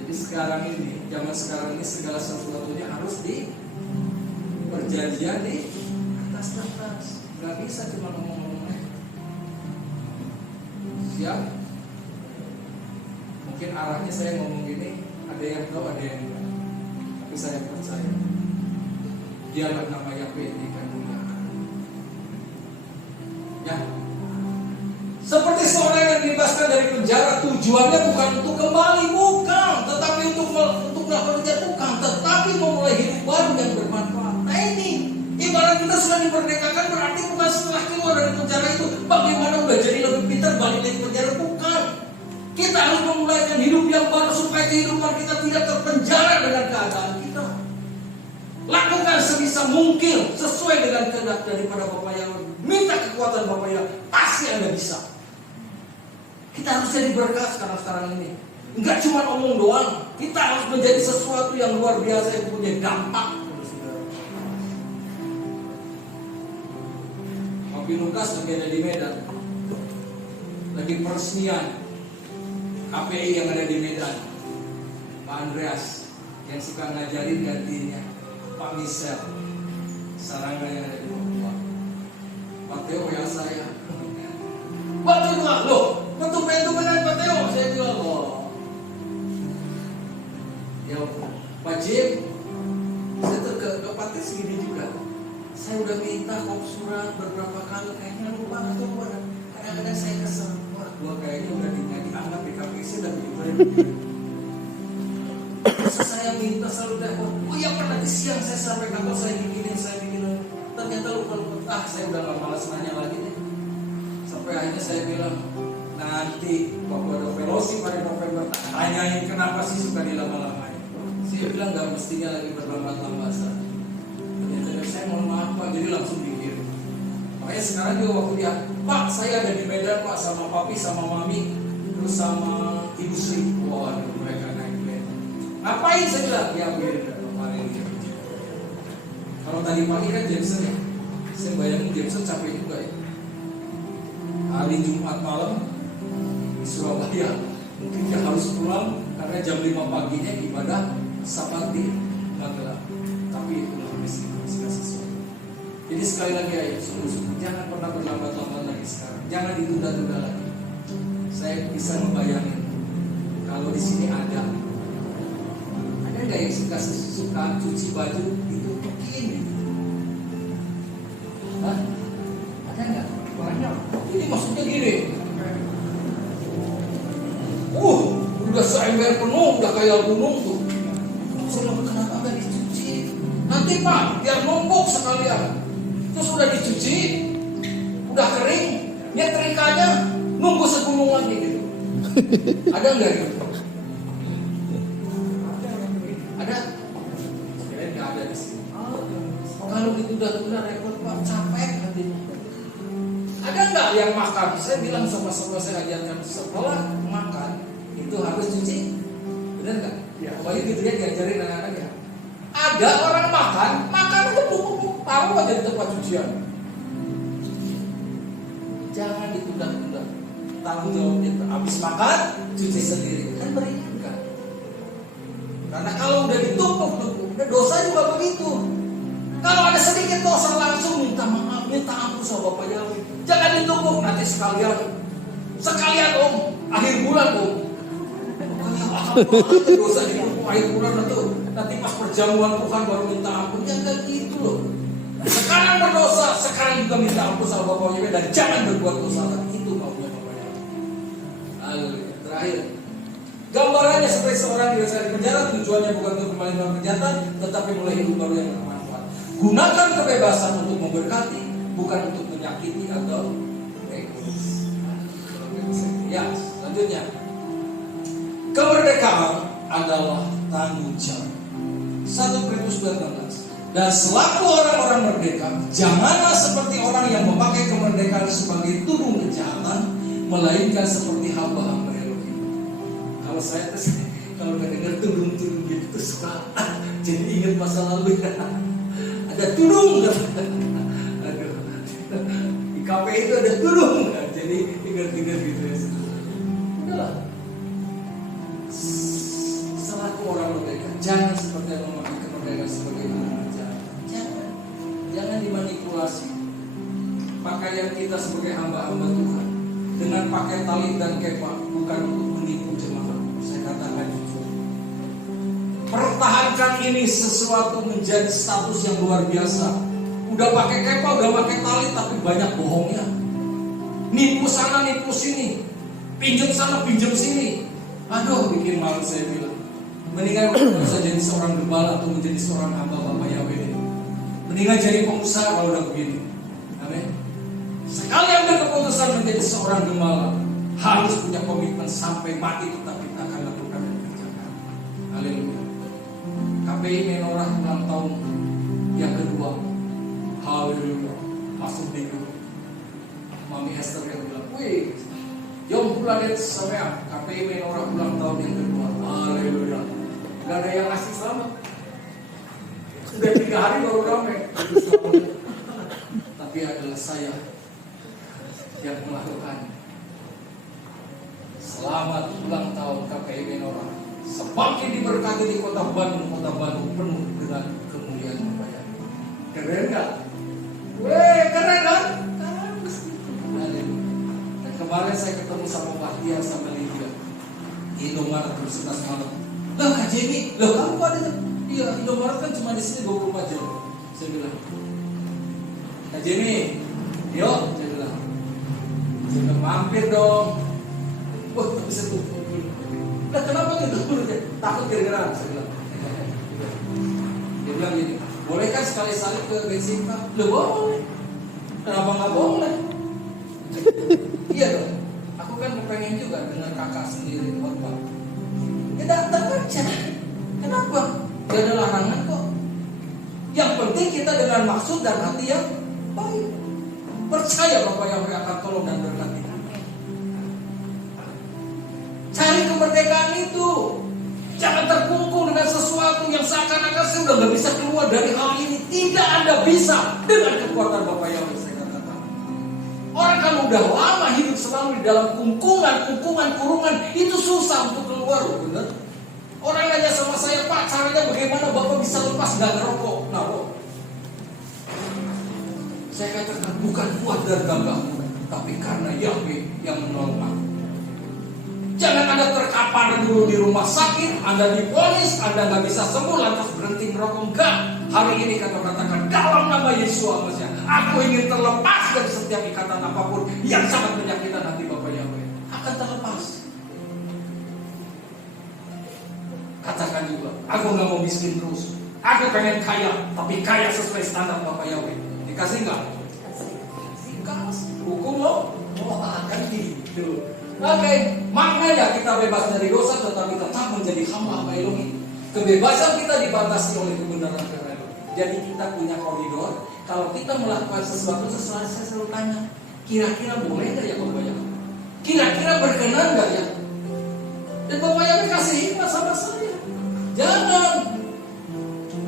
Jadi sekarang ini, zaman sekarang ini segala sesuatunya harus di perjanjian di atas kertas. Nggak bisa cuma ngomong-ngomong aja. Siap? Mungkin arahnya saya ngomong gini, ada yang tahu, ada yang enggak. Tapi saya percaya dialah nama Yahweh yang dimuliakan. Ya, seperti seorang yang dibebaskan dari penjara, tujuannya bukan untuk kembali, bukan, tetapi untuk bekerja, bukan, tetapi memulai hidup baru yang bermanfaat. Nah ini, ibarat kita sudah dimerdekakan, berarti bukan setelah keluar dari penjara itu bagaimana udah jadi lebih pintar balik dari penjara, bukan. Kita harus memulaikan hidup yang baru supaya kehidupan kita tidak terpenjara dengan keadaan kita. Lakukan sebisa mungkin sesuai dengan kehendak daripada Bapa yang minta kekuatan Bapa yang pasti Anda bisa. Kita harus jadi berkat sekarang ini. Enggak cuma omong doang, kita harus menjadi sesuatu yang luar biasa yang punya dampak. Papi Lukas lagi ada di Medan, lagi peresmian KPI yang ada di Medan. Pak Andreas yang suka ngajarin gantinya Pak Misel Sarangga yang ada di Papua. Pak Teo yang saya, Pak Teo bilang, loh bentuk benar Pak Teo. Saya bilang, loh ya Pak Jim, saya ke Pak Teo segini juga. Saya udah minta kop surat beberapa kali, kayaknya lupa atau apa. Kadang-kadang saya kesel, wah gua kayaknya udah dianggap di KPC dan begitu. Terus saya minta selalu telepon, oh ya Pak nanti siang saya sampaikan, saya bikinin. Ternyata lupa, saya udah gak malas nanya lagi deh. Sampai akhirnya saya bilang, nanti waktu ada Velosi pada November, tanyain kenapa sih suka dilama-lamain. Saya bilang gak mestinya lagi berlambat-lambat. Ternyata saya mohon maaf Pak, jadi langsung dikirim. Makanya sekarang juga waktu dia, Pak saya ada di Medan Pak sama Papi sama Mami, terus sama Ibu Sri. Wah mereka naik kereta. Ngapain saya bilang? Ya begini kemarin. Kalau tadi pagi kan Jameson ya, saya bayangin Jameson capek juga ya. Hari Jumat malam di Surabaya, mungkin dia harus pulang karena jam 5 paginya ibadah Sabat di Magelang. Tapi itu segala sesuatu. Jadi sekali lagi ayo, sungguh-sungguh jangan pernah berlambat-lambat lagi sekarang. Jangan ditunda-tunda lagi. Saya bisa membayangin kalau di sini ada nggak yang suka cuci baju ditutupin gitu? Hah? Ada nggak? Banyak. Ini maksudnya gini. Udah seember penuh, udah kayak gunung tuh. Saya bilang kenapa nggak dicuci? Nanti Pak, biar numpuk sekalian. Terus udah dicuci, udah kering, nyetrikanya nunggu segunung lagi gitu. Ada nggak gitu? Ada? Sebenarnya nggak ada di sini. Kalau ditunda-tunda repot Pak, capek hatinya. Ada nggak yang makan? Saya bilang sama saya ajarkan setelah makan itu harus cuci, benar nggak? Ya. Pokoknya gitu ya diajarin anak-anak ya. Ada orang makan aja tuh taruh aja di tempat cucian. Jangan ditunda-tunda. Tanggung jawabnya habis makan cuci sendiri kan meringankan. Karena kalau udah ditumpuk-tumpuk, udah Dosa juga begitu. Kalau ada sedikit dosa langsung minta maaf, minta ampun sama Bapak Yahweh. Jangan ditumpuk nanti sekalian om, akhir bulan om. Dosa ditumpuk akhir bulan nanti pas perjamuan Tuhan baru minta ampun. Ya enggak gitu loh. Sekarang berdosa, sekarang juga minta ampun sama Bapak Yahweh dan jangan berbuat dosa lagi. Itu maunya Bapak Yahweh. Haleluya. Terakhir, gambarannya seperti seorang yang di penjara, tujuannya bukan untuk kembali dalam kejahatan, tetapi mulai hidup baru yang bermanfaat. Gunakan kebebasan untuk memberkati, bukan untuk menyakiti atau egois. Ya, selanjutnya, kemerdekaan adalah tanggung jawab. 1 Korintus 12. Dan selaku orang-orang merdeka, janganlah seperti orang yang memakai kemerdekaan sebagai tudung kejahatan, melainkan seperti hamba-hamba Elohim. Kalau saya tuh kalau dengar tudung-tudung gitu tuh suka jadi ingat masa lalu. Ada tudung kan? Aduh. Di KPI itu ada tudung kan? Jadi ingat-ingat gitu ya. Udahlah. Selaku orang merdeka, jangan seperti yang memakai kemerdekaan sebagai tudung kejahatan. Jangan dimanipulasi. Pakaian kita sebagai hamba-hamba Tuhan dengan pakai tali dan kepah bukan untuk menipu jemaat. Saya katakan itu. Pertahankan ini sesuatu menjadi status yang luar biasa. Udah pakai kepah, udah pakai tali, tapi banyak bohongnya. Nipu sana, nipu sini, pinjam sana, pinjam sini. Aduh, bikin malu saya bilang. Mendingan bisa jadi seorang gembala atau menjadi seorang hamba Bapak Yahweh. Mendingan jadi pengusaha kalau udah begini. Amin. Sekali ambil keputusan menjadi seorang gembala, harus punya komitmen sampai mati tetap kita akan lakukan dan kerjakan. Haleluya. KPI Menorah ulang tahun yang kedua. Haleluya. Masuk minggu. Mami Esther yang bilang, wih, jom pulang lihat sampai KPI Menorah ulang tahun yang kedua. Haleluya. Gak ada yang ngasih selamat. Sudah 3 hari baru ramai. Tapi adalah saya yang melakukan. Selamat ulang tahun KPI Menorah. Semakin diberkati di kota Bandung penuh dengan kemuliaan Bapak Yahweh. Keren gak? Weh, keren kan? Dan kemarin saya ketemu sama Bahtiar sama Lydia di Indomaret terus 11 malam. Lah Kak Jenny, lah kamu ada? Iya, Indomaret kan cuma di sini 24 jam. Saya bilang, Kak Jenny, yuk, saya bilang, mampir dong. Wah, tak bisa tuh. Lah kenapa gitu? Takut gara-gara, saya bilang. Dia bilang gini, boleh kan sekali-sekali ke bensin Pak? Loh boleh. Kenapa nggak boleh? Iya dong. Aku kan pengen juga dengan kakak sendiri khotbah. Ya datang aja. Kenapa? Gak ada larangan kok. Yang penting kita dengan maksud dan hati yang baik. Percaya Bapak Yahweh akan tolong dan berkati. Cari kemerdekaan itu. Jangan terkungkung dengan sesuatu yang seakan-akan saya udah gak bisa keluar dari hal ini. Tidak Anda bisa dengan kekuatan Bapak Yahweh, saya katakan. Orang kalau udah lama hidup selalu di dalam kurungan, itu susah untuk keluar, benar? Orang nanya sama saya, Pak, caranya bagaimana Bapak bisa lepas gak ngerokok? Nah, saya katakan bukan kuat dan gagahmu, tapi karena Yahweh yang menolong aku. Jangan Anda terkapar dulu di rumah sakit, Anda divonis, Anda gak bisa sembuh, lantas berhenti merokok. Enggak. Hari ini katakan dalam nama Yesus Mesias, aku ingin terlepas dari setiap ikatan apapun yang sangat menyakitkan hati Bapak Yahweh. Akan terlepas. Katakan juga, aku gak mau miskin terus. Aku pengen kaya, tapi kaya sesuai standar Bapak Yahweh. Dikasih gak? Dikasih. Hukum lo? Oh, akan gitu. Oke, maknanya kita bebas dari dosa tetapi tetap menjadi hamba Elohim. Kebebasan kita dibatasi oleh kebenaran Elohim. Jadi kita punya koridor. Kalau kita melakukan sesuatu saya selalu tanya, kira-kira boleh nggak ya Bapak Yahweh? Kira-kira berkenan nggak ya? Dan Bapak Yahweh kasih hikmat sama saya. Jangan.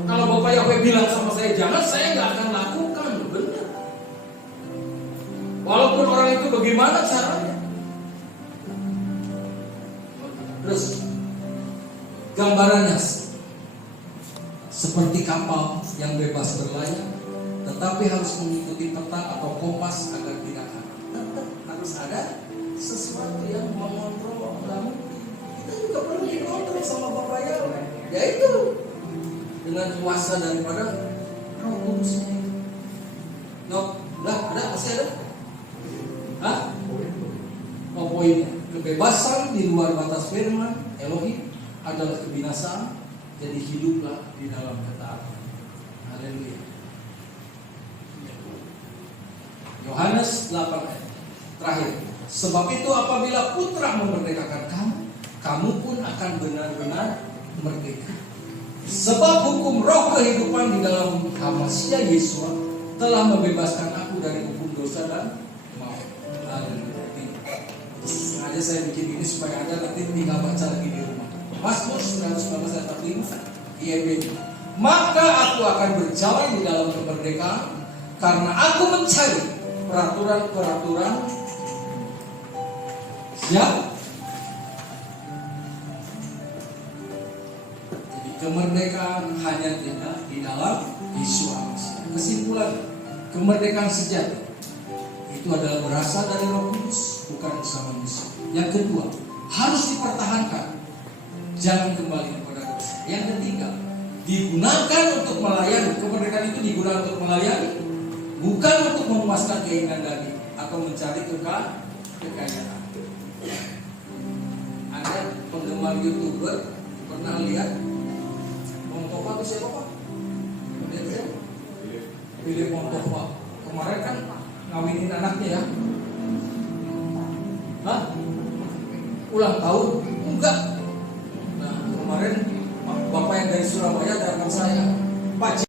Kalau Bapak Yahweh bilang sama saya jangan, saya nggak akan lakukan. Benar. Walaupun orang itu bagaimana caranya. Terus gambarannya seperti kapal yang bebas berlayar, tetapi harus mengikuti peta atau kompas agar tidak kalah. Tetap harus ada sesuatu yang mengontrol. Namun kita juga perlu dikontrol sama Bapak Yahweh, yaitu dengan kuasa daripada Roh Kudusnya. No, lah ada masih ada? Hah? Oh, poinnya kebebasan di luar batas firman Elohim adalah kebinasaan. Jadi hiduplah di dalam ketaatan. Haleluya. Yohanes 8 ayat terakhir. Sebab itu apabila Putra memerdekakan kamu, kamu pun akan benar-benar merdeka. Sebab hukum roh kehidupan di dalam Hamasya Yesua telah membebaskan aku dari hukum dosa dan maut. Haleluya. Sengaja saya bikin ini supaya Anda nanti tinggal baca lagi di rumah. Mazmur 119 ayat 45 IEB. Maka aku akan berjalan di dalam kemerdekaan karena aku mencari peraturan-peraturan siap. Jadi kemerdekaan hanya tidak di dalam Yesus. Kesimpulan, kemerdekaan sejati itu adalah berasal dari Roh Kudus, bukan bersama manusia. Yang kedua, harus dipertahankan, jangan kembali kepada dosa. Yang ketiga, digunakan untuk melayani. Kemerdekaan itu digunakan untuk melayani, bukan untuk memuaskan keinginan daging atau mencari kekayaan. Anda penggemar YouTuber pernah lihat Montova itu siapa Pak? Philip Montova. Kemarin kan ngawinin anaknya ya. Hah? Ulang tahun? Enggak. Nah kemarin bapak yang dari Surabaya telepon saya, Pak